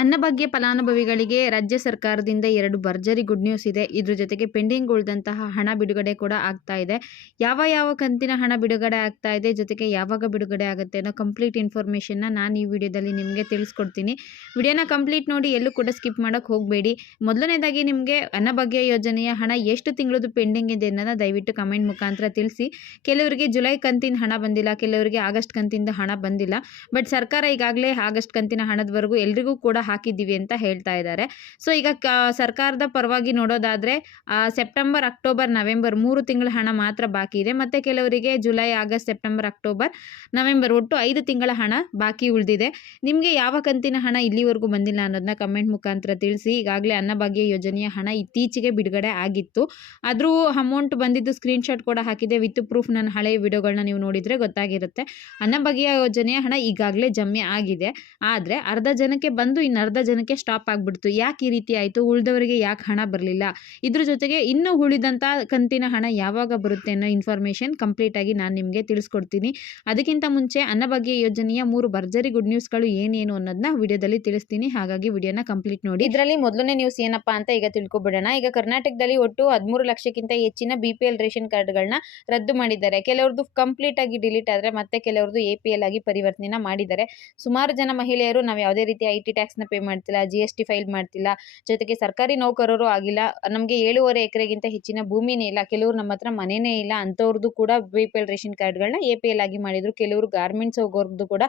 ಅನ್ನಭಾಗ್ಯ ಫಲಾನುಭವಿಗಳಿಗೆ ರಾಜ್ಯ ಸರ್ಕಾರದಿಂದ 2 ಭರ್ಜರಿ ಗುಡ್ ನ್ಯೂಸ್ ಇದೆ. ಇದ್ರ ಜೊತೆಗೆ ಪೆಂಡಿಂಗ್ ಉಳಿದಂತಹ ಹಣ ಬಿಡುಗಡೆ ಕೂಡ ಆಗ್ತಾ ಇದೆ. ಯಾವ ಕಂತಿನ ಹಣ ಬಿಡುಗಡೆ ಆಗ್ತಾ ಇದೆ, ಜೊತೆಗೆ ಯಾವಾಗ ಬಿಡುಗಡೆ ಆಗುತ್ತೆ ಅನ್ನೋ ಕಂಪ್ಲೀಟ್ ಇನ್ಫಾರ್ಮೇಷನ್ನ ನಾನು ಈ ವಿಡಿಯೋದಲ್ಲಿ ನಿಮಗೆ ತಿಳಿಸ್ಕೊಡ್ತೀನಿ. ವಿಡಿಯೋನ ಕಂಪ್ಲೀಟ್ ನೋಡಿ, ಎಲ್ಲೂ ಕೂಡ ಸ್ಕಿಪ್ ಮಾಡೋಕ್ಕೆ ಹೋಗಬೇಡಿ. ಮೊದಲನೇದಾಗಿ ನಿಮಗೆ ಅನ್ನಭಾಗ್ಯ ಯೋಜನೆಯ ಹಣ ಎಷ್ಟು ತಿಂಗಳದ್ದು ಪೆಂಡಿಂಗ್ ಇದೆ ಅನ್ನೋದನ್ನ ದಯವಿಟ್ಟು ಕಮೆಂಟ್ ಮುಖಾಂತರ ತಿಳಿಸಿ. ಕೆಲವರಿಗೆ ಜುಲೈ ಕಂತಿನ ಹಣ ಬಂದಿಲ್ಲ, ಕೆಲವರಿಗೆ ಆಗಸ್ಟ್ ಕಂತಿಂದ ಹಣ ಬಂದಿಲ್ಲ. ಬಟ್ ಸರ್ಕಾರ ಈಗಾಗಲೇ ಆಗಸ್ಟ್ ಕಂತಿನ ಹಣದವರೆಗೂ ಎಲ್ರಿಗೂ ಕೂಡ ಹಾಕಿದ್ದೀವಿ ಅಂತ ಹೇಳ್ತಾ ಇದ್ದಾರೆ. ಸೊ ಈಗ ಸರ್ಕಾರದ ಪರವಾಗಿ ನೋಡೋದಾದರೆ ಸೆಪ್ಟೆಂಬರ್, ಅಕ್ಟೋಬರ್, ನವೆಂಬರ್ 3 ತಿಂಗಳ ಹಣ ಮಾತ್ರ ಬಾಕಿ ಇದೆ. ಮತ್ತು ಕೆಲವರಿಗೆ July, August, September, October, November ಒಟ್ಟು 5 ತಿಂಗಳ ಹಣ ಬಾಕಿ ಉಳಿದಿದೆ. ನಿಮಗೆ ಯಾವ ಕಂತಿನ ಹಣ ಇಲ್ಲಿವರೆಗೂ ಬಂದಿಲ್ಲ ಅನ್ನೋದನ್ನ ಕಮೆಂಟ್ ಮುಖಾಂತರ ತಿಳಿಸಿ. ಈಗಾಗಲೇ ಅನ್ನಭಾಗ್ಯ ಯೋಜನೆಯ ಹಣ ಇತ್ತೀಚೆಗೆ ಬಿಡುಗಡೆ ಆಗಿತ್ತು. ಅದ್ರ ಅಮೌಂಟ್ ಬಂದಿದ್ದು ಸ್ಕ್ರೀನ್ಶಾಟ್ ಕೂಡ ಹಾಕಿದೆ ವಿತ್ ಪ್ರೂಫ್. ನನ್ನ ಹಳೆಯ ವಿಡಿಯೋಗಳನ್ನ ನೀವು ನೋಡಿದರೆ ಗೊತ್ತಾಗಿರುತ್ತೆ. ಅನ್ನಭಾಗ್ಯ ಯೋಜನೆಯ ಹಣ ಈಗಾಗಲೇ ಜಮೆ ಆಗಿದೆ. ಆದರೆ ಅರ್ಧ ಜನಕ್ಕೆ ಬಂದು ಅರ್ಧ ಜನಕ್ಕೆ ಸ್ಟಾಪ್ ಆಗಿಬಿಡ್ತು. ಯಾಕೆ ಈ ರೀತಿ ಆಯಿತು, ಉಳಿದವರಿಗೆ ಯಾಕೆ ಹಣ ಬರಲಿಲ್ಲ, ಇದ್ರ ಜೊತೆಗೆ ಇನ್ನೂ ಉಳಿದಂಥ ಕಂತಿನ ಹಣ ಯಾವಾಗ ಬರುತ್ತೆ ಅನ್ನೋ ಇನ್ಫಾರ್ಮೇಷನ್ ಕಂಪ್ಲೀಟಾಗಿ ನಾನು ನಿಮಗೆ ತಿಳಿಸ್ಕೊಡ್ತೀನಿ. ಅದಕ್ಕಿಂತ ಮುಂಚೆ ಅನ್ನಭಾಗ್ಯ ಯೋಜನೆಯ 3 ಭರ್ಜರಿ ಗುಡ್ ನ್ಯೂಸ್ಗಳು ಏನೇನು ಅನ್ನೋದನ್ನ ವಿಡಿಯೋದಲ್ಲಿ ತಿಳಿಸ್ತೀನಿ. ಹಾಗಾಗಿ ವಿಡಿಯೋನ ಕಂಪ್ಲೀಟ್ ನೋಡಿ. ಇದರಲ್ಲಿ ಮೊದಲನೇ ನ್ಯೂಸ್ ಏನಪ್ಪಾ ಅಂತ ಈಗ ತಿಳ್ಕೊಬಿಡೋಣ. ಈಗ ಕರ್ನಾಟಕದಲ್ಲಿ ಒಟ್ಟು 13 ಲಕ್ಷಕ್ಕಿಂತ ಹೆಚ್ಚಿನ BPL ರೇಷನ್ ಕಾರ್ಡ್ಗಳನ್ನ ರದ್ದು ಮಾಡಿದ್ದಾರೆ. ಕೆಲವ್ರದ್ದು ಕಂಪ್ಲೀಟ್ ಆಗಿ ಡಿಲೀಟ್ ಆದರೆ ಮತ್ತೆ ಕೆಲವ್ರದ್ದು APL ಆಗಿ ಪರಿವರ್ತನೆ ಮಾಡಿದ್ದಾರೆ. ಸುಮಾರು ಜನ ಮಹಿಳೆಯರು ನಾವು ಯಾವುದೇ ರೀತಿ IT ಟ್ಯಾಕ್ಸ್ನ ಪೇ ಮಾಡ್ತಿಲ್ಲ, GST ಫೈಲ್ ಮಾಡ್ತಿಲ್ಲ, ಜೊತೆಗೆ ಸರ್ಕಾರಿ ನೌಕರರು ಆಗಿಲ್ಲ, ನಮಗೆ 7.5 ಎಕರೆಗಿಂತ ಹೆಚ್ಚಿನ ಭೂಮಿನೇ ಇಲ್ಲ, ಕೆಲವರು ನಮ್ಮ ಹತ್ರ ಮನೆಯೇ ಇಲ್ಲ, ಅಂಥವ್ರದ್ದು ಕೂಡ BPL ರೇಷನ್ ಕಾರ್ಡ್ಗಳನ್ನ APL ಆಗಿ ಮಾಡಿದ್ರು. ಕೆಲವರು ಗಾರ್ಮೆಂಟ್ಸ್ ಹೋಗೋರ್ದು ಕೂಡ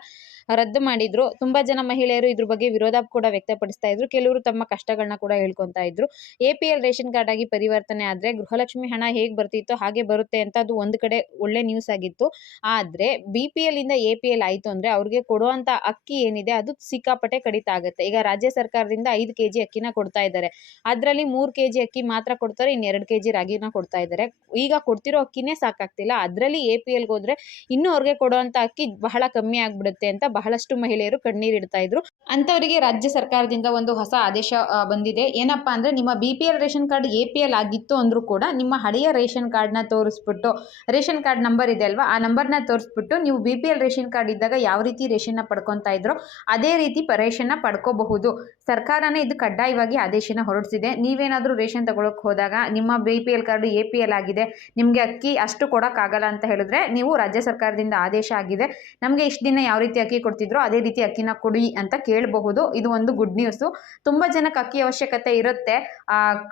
ರದ್ದು ಮಾಡಿದ್ರು. ತುಂಬಾ ಜನ ಮಹಿಳೆಯರು ಇದ್ರ ಬಗ್ಗೆ ವಿರೋಧ ಕೂಡ ವ್ಯಕ್ತಪಡಿಸ್ತಾ ಇದ್ರು. ಕೆಲವರು ತಮ್ಮ ಕಷ್ಟಗಳನ್ನ ಕೂಡ ಹೇಳ್ಕೊತಾ ಇದ್ರು. APL ರೇಷನ್ ಕಾರ್ಡ್ ಆಗಿ ಪರಿವರ್ತನೆ ಆದ್ರೆ ಗೃಹಲಕ್ಷ್ಮಿ ಹಣ ಹೇಗೆ ಬರ್ತಿತ್ತೋ ಹಾಗೆ ಬರುತ್ತೆ ಅಂತ ಅದು ಒಂದು ಕಡೆ ಒಳ್ಳೆ ನ್ಯೂಸ್ ಆಗಿತ್ತು. ಆದ್ರೆ BPL ಇಂದ APL ಆಯ್ತು ಅಂದ್ರೆ ಅವ್ರಿಗೆ ಕೊಡುವಂತ ಅಕ್ಕಿ ಏನಿದೆ ಅದು ಸಿಕ್ಕಾಪಟ್ಟೆ ಕಡಿತ ಆಗುತ್ತೆ. ಈಗ ರಾಜ್ಯ ಸರ್ಕಾರದಿಂದ 5 kg ಅಕ್ಕಿನ ಕೊಡ್ತಾ ಇದ್ದಾರೆ. ಅದರಲ್ಲಿ 3 kg ಅಕ್ಕಿ ಮಾತ್ರ ಕೊಡ್ತಾರೆ, ಇನ್ನು 2 kg ರಾಗಿನ ಕೊಡ್ತಾ ಇದ್ದಾರೆ. ಈಗ ಕೊಡ್ತಿರೋ ಅಕ್ಕಿನೇ ಸಾಕಾಗ್ತಿಲ್ಲ, ಅದರಲ್ಲಿ APL ಹೋದ್ರೆ ಇನ್ನು ಅವ್ರಿಗೆ ಕೊಡುವಂತ ಅಕ್ಕಿ ಬಹಳ ಕಮ್ಮಿ ಆಗ್ಬಿಡುತ್ತೆ ಅಂತ ಬಹಳಷ್ಟು ಮಹಿಳೆಯರು ಕಣ್ಣೀರಿಡ್ತಾ ಇದ್ರು. ಅಂತವರಿಗೆ ರಾಜ್ಯ ಸರ್ಕಾರದಿಂದ ಒಂದು ಹೊಸ ಆದೇಶ ಬಂದಿದೆ. ಏನಪ್ಪಾ ಅಂದ್ರೆ ನಿಮ್ಮ BPL ರೇಷನ್ ಕಾರ್ಡ್ APL ಆಗಿತ್ತು ಅಂದ್ರೂ ಕೂಡ ನಿಮ್ಮ ಹಳೆಯ ರೇಷನ್ ಕಾರ್ಡ್ನ ತೋರಿಸ್ಬಿಟ್ಟು, ರೇಷನ್ ಕಾರ್ಡ್ ನಂಬರ್ ಇದೆ ಅಲ್ವಾ, ಆ ನಂಬರ್ನ ತೋರಿಸ್ಬಿಟ್ಟು ನೀವು BPL ರೇಷನ್ ಕಾರ್ಡ್ ಇದ್ದಾಗ ಯಾವ ರೀತಿ ರೇಷನ್ನ ಪಡ್ಕೊತಾ ಇದ್ರೋ ಅದೇ ರೀತಿ ರೇಷನ್ನ ಪಡ್ಕೋಬಹುದು. ಸರ್ಕಾರನೇ ಇದು ಕಡ್ಡಾಯವಾಗಿ ಆದೇಶನ ಹೊರಡಿಸಿದೆ. ನೀವೇನಾದರೂ ರೇಷನ್ ತಗೊಳಕ್ ಹೋದಾಗ ನಿಮ್ಮ BPL ಕಾರ್ಡ್ APL ಆಗಿದೆ, ನಿಮಗೆ ಅಕ್ಕಿ ಅಷ್ಟು ಕೊಡೋಕ್ಕಾಗಲ್ಲ ಅಂತ ಹೇಳಿದ್ರೆ ನೀವು ರಾಜ್ಯ ಸರ್ಕಾರದಿಂದ ಆದೇಶ ಆಗಿದೆ, ನಮಗೆ ಇಷ್ಟು ದಿನ ಯಾವ ರೀತಿ ಅಕ್ಕಿ ಕೊಡ್ತಿದ್ರೋ ಅದೇ ರೀತಿ ಅಕ್ಕಿನ ಕೊಡಿ ಅಂತ ಕೇಳಬಹುದು. ಇದು ಒಂದು ಗುಡ್ ನ್ಯೂಸು. ತುಂಬ ಜನಕ್ಕೆ ಅಕ್ಕಿ ಅವಶ್ಯಕತೆ ಇರುತ್ತೆ.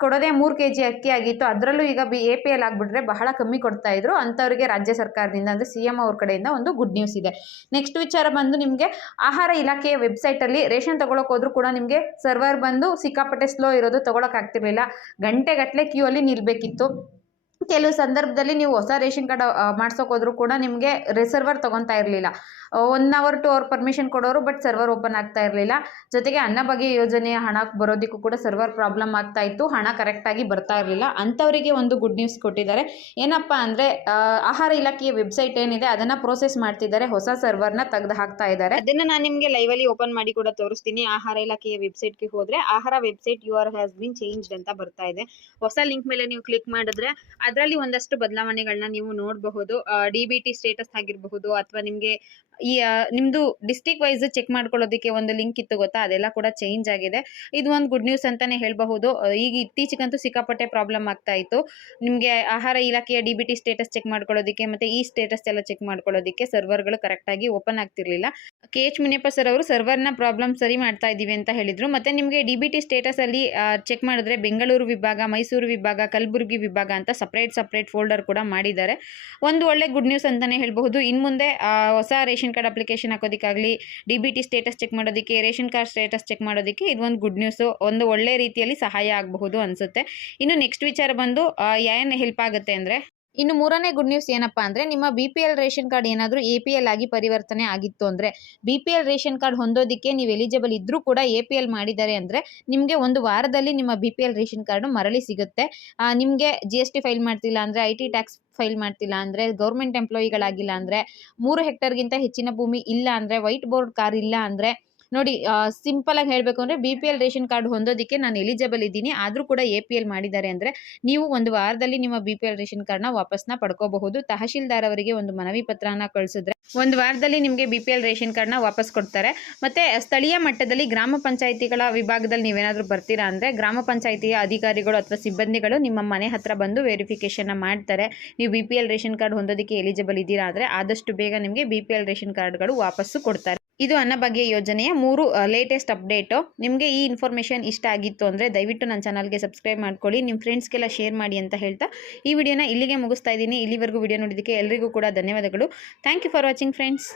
ಕೊಡೋದೇ 3 kg ಅಕ್ಕಿ ಆಗಿತ್ತು, ಅದರಲ್ಲೂ ಈಗ APL ಆಗಿಬಿಟ್ರೆ ಬಹಳ ಕಮ್ಮಿ ಕೊಡ್ತಾ ಇದ್ರು. ಅಂಥವ್ರಿಗೆ ರಾಜ್ಯ ಸರ್ಕಾರದಿಂದ ಅಂದರೆ CM ಅವ್ರ ಕಡೆಯಿಂದ ಒಂದು ಗುಡ್ ನ್ಯೂಸ್ ಇದೆ. ನೆಕ್ಸ್ಟ್ ವಿಚಾರ ಬಂದು ನಿಮಗೆ ಆಹಾರ ಇಲಾಖೆಯ ವೆಬ್ಸೈಟಲ್ಲಿ ರೇಷನ್ ತಗೊಳಕ್ ಹೋದ್ರೂ ಕೂಡ ನಿಮಗೆ ಸರ್ವರ್ ಬಂದು ಸಿಕ್ಕಾಪಟ್ಟೆ ಸ್ಲೋ ಇರೋದು, ತಗೊಳಕ್ ಆಗ್ತಿರ್ಲಿಲ್ಲ, ಗಂಟೆಗಟ್ಟಲೆ ಕ್ಯೂ ಅಲ್ಲಿ ನಿಲ್ಬೇಕಿತ್ತು. ಕೆಲವು ಸಂದರ್ಭದಲ್ಲಿ ನೀವು ಹೊಸ ರೇಷನ್ ಕಾರ್ಡ್ ಮಾಡ್ಸೋಕೆ ಹೋದ್ರೂ ಕೂಡ ನಿಮಗೆ ಸರ್ವರ್ ತಗೊತಾ ಇರಲಿಲ್ಲ. 1 hour 2 hour ಪರ್ಮಿಷನ್ ಕೊಡೋರು, ಬಟ್ ಸರ್ವರ್ ಓಪನ್ ಆಗ್ತಾ ಇರಲಿಲ್ಲ. ಜೊತೆಗೆ ಅನ್ನಭಾಗ್ಯ ಯೋಜನೆಯ ಹಣ ಬರೋದಕ್ಕೂ ಕೂಡ ಸರ್ವರ್ ಪ್ರಾಬ್ಲಮ್ ಆಗ್ತಾ ಇತ್ತು, ಹಣ ಕರೆಕ್ಟಾಗಿ ಬರ್ತಾ ಇರಲಿಲ್ಲ. ಅಂಥವರಿಗೆ ಒಂದು ಗುಡ್ ನ್ಯೂಸ್ ಕೊಟ್ಟಿದ್ದಾರೆ. ಏನಪ್ಪ ಅಂದರೆ ಆಹಾರ ಇಲಾಖೆಯ ವೆಬ್ಸೈಟ್ ಏನಿದೆ ಅದನ್ನು ಪ್ರೋಸೆಸ್ ಮಾಡ್ತಿದ್ದಾರೆ, ಹೊಸ ಸರ್ವರ್ನ ತೆಗೆದು ಹಾಕ್ತಾ ಇದ್ದಾರೆ. ಅದನ್ನು ನಾನು ನಿಮಗೆ ಲೈವಲ್ಲಿ ಓಪನ್ ಮಾಡಿ ಕೂಡ ತೋರಿಸ್ತೀನಿ. ಆಹಾರ ಇಲಾಖೆಯ ವೆಬ್ಸೈಟ್ಗೆ ಹೋದರೆ ಆಹಾರ website URL has been changed ಅಂತ ಬರ್ತಾ ಇದೆ. ಹೊಸ ಲಿಂಕ್ ಮೇಲೆ ನೀವು ಕ್ಲಿಕ್ ಮಾಡಿದ್ರೆ ಅದರಲ್ಲಿ ಒಂದಷ್ಟು ಬದಲಾವಣೆಗಳನ್ನ ನೀವು ನೋಡಬಹುದು. DBT ಸ್ಟೇಟಸ್ ಆಗಿರಬಹುದು, ಅಥವಾ ನಿಮಗೆ ಈ ನಿಮ್ಮದು ಡಿಸ್ಟ್ರಿಕ್ಟ್ ವೈಸ್ ಚೆಕ್ ಮಾಡ್ಕೊಳ್ಳೋದಕ್ಕೆ ಒಂದು ಲಿಂಕ್ ಇತ್ತು ಗೊತ್ತಾ, ಅದೆಲ್ಲ ಕೂಡ ಚೇಂಜ್ ಆಗಿದೆ. ಇದು ಒಂದು ಗುಡ್ ನ್ಯೂಸ್ ಅಂತಾನೆ ಹೇಳಬಹುದು. ಈಗ ಇತ್ತೀಚೆಗಂತೂ ಸಿಕ್ಕಾಪಟ್ಟೆ ಪ್ರಾಬ್ಲಮ್ ಆಗ್ತಾ ಇತ್ತು. ನಿಮಗೆ ಆಹಾರ ಇಲಾಖೆಯ DBT ಸ್ಟೇಟಸ್ ಚೆಕ್ ಮಾಡ್ಕೊಳ್ಳೋದಕ್ಕೆ ಮತ್ತು ಈ ಸ್ಟೇಟಸ್ ಎಲ್ಲ ಚೆಕ್ ಮಾಡ್ಕೊಳ್ಳೋದಕ್ಕೆ ಸರ್ವರ್ಗಳು ಕರೆಕ್ಟಾಗಿ ಓಪನ್ ಆಗ್ತಿರ್ಲಿಲ್ಲ. KH ಮುನಿಯಪ್ಪ ಸರ್ ಅವರು ಸರ್ವರ್ನ ಪ್ರಾಬ್ಲಮ್ ಸರಿ ಮಾಡ್ತಾ ಇದ್ದೀವಿ ಅಂತ ಹೇಳಿದರು. ಮತ್ತು ನಿಮಗೆ DBT ಸ್ಟೇಟಸಲ್ಲಿ ಚೆಕ್ ಮಾಡಿದ್ರೆ ಬೆಂಗಳೂರು ವಿಭಾಗ, ಮೈಸೂರು ವಿಭಾಗ, ಕಲಬುರಗಿ ವಿಭಾಗ ಅಂತ ಸಪ್ರೇಟ್ ಫೋಲ್ಡರ್ ಕೂಡ ಮಾಡಿದ್ದಾರೆ. ಒಂದು ಒಳ್ಳೆ ಗುಡ್ ನ್ಯೂಸ್ ಅಂತಲೇ ಹೇಳಬಹುದು. ಇನ್ನು ಮುಂದೆ ಹೊಸ ರೇಷನ್ ಕಾರ್ಡ್ ಅಪ್ಲಿಕೇಶನ್ ಹಾಕೋದಕ್ಕಾಗಲಿ, DBT ಸ್ಟೇಟಸ್ ಚೆಕ್ ಮಾಡೋದಕ್ಕೆ, ರೇಷನ್ ಕಾರ್ಡ್ ಸ್ಟೇಟಸ್ ಚೆಕ್ ಮಾಡೋದಕ್ಕೆ ಇದು ಒಂದು ಗುಡ್ ನ್ಯೂಸು, ಒಂದು ಒಳ್ಳೆ ರೀತಿಯಲ್ಲಿ ಸಹಾಯ ಆಗಬಹುದು ಅನಿಸುತ್ತೆ. ಇನ್ನು ನೆಕ್ಸ್ಟ್ ವಿಚಾರ ಬಂದು ಏನು ಹೆಲ್ಪ್ ಆಗುತ್ತೆ ಅಂದರೆ, ಇನ್ನು 3ನೇ ಗುಡ್ ನ್ಯೂಸ್ ಏನಪ್ಪಾ ಅಂದರೆ, ನಿಮ್ಮ BPL ರೇಷನ್ ಕಾರ್ಡ್ ಏನಾದರೂ APL ಆಗಿ ಪರಿವರ್ತನೆ ಆಗಿತ್ತು ಅಂದರೆ, BPL ರೇಷನ್ ಕಾರ್ಡ್ ಹೊಂದೋದಕ್ಕೆ ನೀವು ಎಲಿಜಿಬಲ್ ಇದ್ದರೂ ಕೂಡ APL ಮಾಡಿದ್ದಾರೆ ಅಂದರೆ ನಿಮಗೆ 1 ವಾರದಲ್ಲಿ ನಿಮ್ಮ BPL ರೇಷನ್ ಕಾರ್ಡು ಮರಳಿ ಸಿಗುತ್ತೆ. ನಿಮಗೆ GST ಫೈಲ್ ಮಾಡ್ತಿಲ್ಲ ಅಂದರೆ, IT ಟ್ಯಾಕ್ಸ್ ಫೈಲ್ ಮಾಡ್ತಿಲ್ಲ ಅಂದರೆ, ಗೌರ್ಮೆಂಟ್ ಎಂಪ್ಲಾಯಿಗಳಾಗಿಲ್ಲ ಅಂದರೆ, 3 ಹೆಕ್ಟರ್ಗಿಂತ ಹೆಚ್ಚಿನ ಭೂಮಿ ಇಲ್ಲ ಅಂದರೆ, ವೈಟ್ ಬೋರ್ಡ್ ಕಾರ್ ಇಲ್ಲ ಅಂದರೆ, ನೋಡಿ ಸಿಂಪಲಾಗಿ ಹೇಳಬೇಕು ಅಂದರೆ BPL ರೇಷನ್ ಕಾರ್ಡ್ ಹೊಂದೋದಕ್ಕೆ ನಾನು ಎಲಿಜಿಬಲ್ ಇದ್ದೀನಿ. ಆದರೂ ಕೂಡ APL ಮಾಡಿದ್ದಾರೆ ಅಂದರೆ ನೀವು ಒಂದು ವಾರದಲ್ಲಿ ನಿಮ್ಮ BPL ರೇಷನ್ ಕಾರ್ಡ್ನ ವಾಪಸ್ನ ಪಡ್ಕೋಬಹುದು. ತಹಶೀಲ್ದಾರ್ ಅವರಿಗೆ ಒಂದು ಮನವಿ ಪತ್ರನ ಕಳಿಸಿದ್ರೆ ಒಂದು ವಾರದಲ್ಲಿ ನಿಮಗೆ BPL ರೇಷನ್ ಕಾರ್ಡ್ನ ವಾಪಸ್ ಕೊಡ್ತಾರೆ. ಮತ್ತು ಸ್ಥಳೀಯ ಮಟ್ಟದಲ್ಲಿ ಗ್ರಾಮ ಪಂಚಾಯಿತಿಗಳ ವಿಭಾಗದಲ್ಲಿ ನೀವೇನಾದರೂ ಬರ್ತೀರಾ ಅಂದರೆ ಗ್ರಾಮ ಪಂಚಾಯಿತಿಯ ಅಧಿಕಾರಿಗಳು ಅಥವಾ ಸಿಬ್ಬಂದಿಗಳು ನಿಮ್ಮ ಮನೆ ಹತ್ರ ಬಂದು ವೆರಿಫಿಕೇಷನ್ನ ಮಾಡ್ತಾರೆ. ನೀವು BPL ರೇಷನ್ ಕಾರ್ಡ್ ಹೊಂದೋದಕ್ಕೆ ಎಲಿಜಿಬಲ್ ಇದ್ದೀರಾ ಅಂದರೆ ಆದಷ್ಟು ಬೇಗ ನಿಮಗೆ BPL ರೇಷನ್ ಕಾರ್ಡ್ಗಳು ವಾಪಸ್ಸು ಕೊಡ್ತಾರೆ. ಇದು ಅನ್ನಭಾಗ್ಯ ಯೋಜನೆಯ 3 ಲೇಟೆಸ್ಟ್ ಅಪ್ಡೇಟು. ನಿಮಗೆ ಈ ಇನ್ಫಾರ್ಮೇಷನ್ ಇಷ್ಟ ಆಗಿತ್ತು ಅಂದರೆ ದಯವಿಟ್ಟು ನನ್ನ ಚಾನಲ್ಗೆ ಸಬ್ಸ್ಕ್ರೈಬ್ ಮಾಡ್ಕೊಳ್ಳಿ, ನಿಮ್ಮ ಫ್ರೆಂಡ್ಸ್ಗೆಲ್ಲ ಶೇರ್ ಮಾಡಿ ಅಂತ ಹೇಳ್ತಾ ಈ ವಿಡಿಯೋನ ಇಲ್ಲಿಗೆ ಮುಗಿಸ್ತಾ ಇದ್ದೀನಿ. ಇಲ್ಲಿವರೆಗೂ ವಿಡಿಯೋ ನೋಡಿದ್ದಕ್ಕೆ ಎಲ್ರಿಗೂ ಕೂಡ ಧನ್ಯವಾದಗಳು. Thank you for watching friends.